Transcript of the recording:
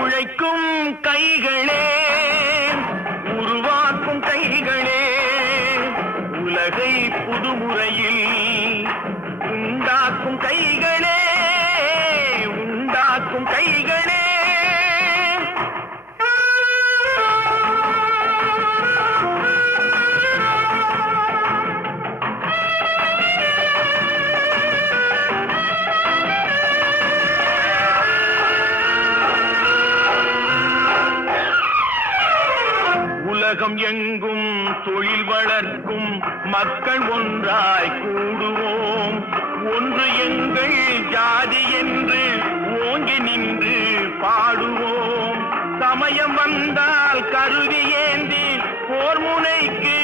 உழைக்கும் கைகளே, உருவாக்கும் கைகளே, உலகை புதுமுறையில் உண்டாக்கும் கைகளே, உண்டாக்கும் கைகளே. உலகம் எங்கும் தொழில் வளர்க்கும் மக்கள் ஒன்றாய் கூடுவோம். ஒன்று எங்கள் ஜாதி என்று ஓங்கி நின்று பாடுவோம். சமயம் வந்தால் கருவி ஏந்தி போர் முனைக்கு